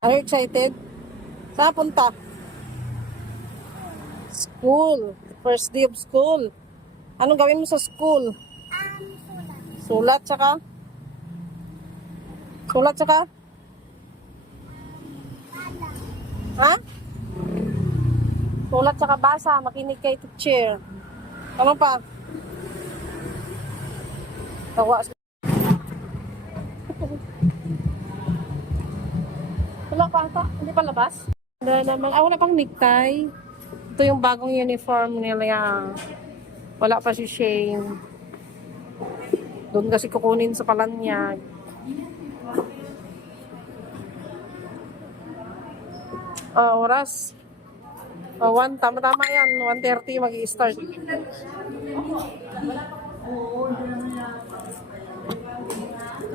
Are you excited? Saan punta? School. First day of school. Anong gawin mo sa school? Sulat tsaka? Sulat tsaka? Ha? Sulat tsaka basa. Makinig kay teacher. Ano pa? Tawa. Wala pa ata. Hindi pa labas? Wala naman. Wala pang necktie. Ito yung bagong uniform nila. Wala pa si Shane. Doon kasi kukunin sa Palanyag. Oras. 1. Tama-tama yan. 1:30 mag-i-start.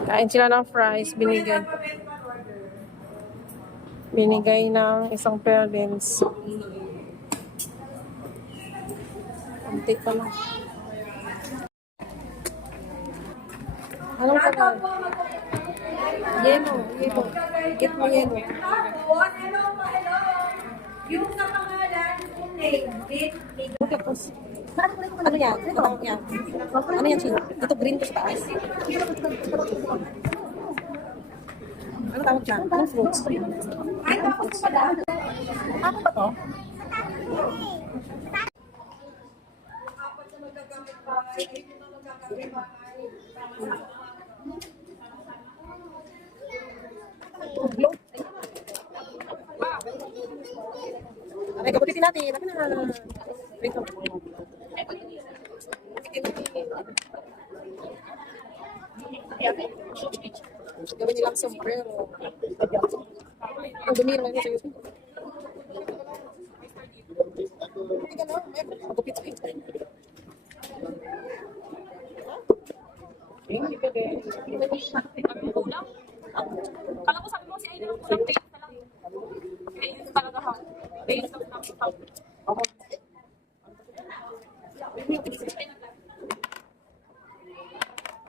Kain sila ng fries. Binigay ng isang parents. Kunti pa lang. Anong ka na? Yelo. Get mo yelo. Yung sa pangalan, yung name, Tapos, ano yan? Ano yan, Chino? Ito green to sa taas. Ano tawag dyan? Anong fruits? Ano ba to? Okay, gabutin natin. Laki na. Wait lang. Gawin nilang sombrero. Ang dumi naman niya sa YouTube. Hindi gano'n. Magupit ko yun. Kala ko sabi mo si Aiden ang kulang paint na lang. Paint talaga ha. Paint lang ng top.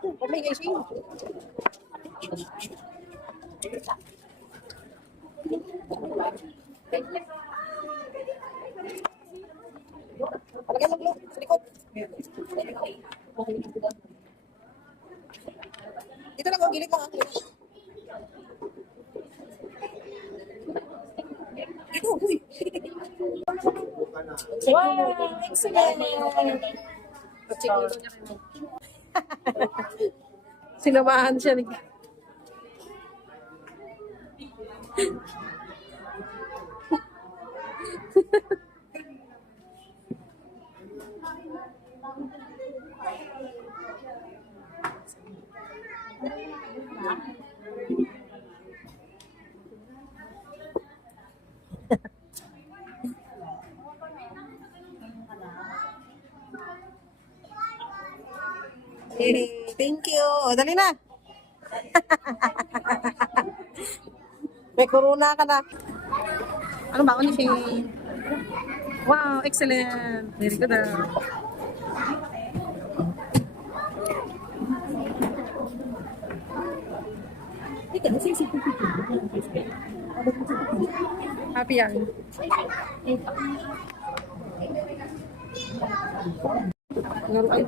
Huwag may ngayon. Palagyan mo glue sa likod. Dito lang, gilid lang ako. Dito, uy. Wow, excellent. Sinamahan siya ni... Thank you. O, dali na. May corona ka na. Ano ba? Ano siya? Wow, excellent. Very good. Happy yan. Laruan.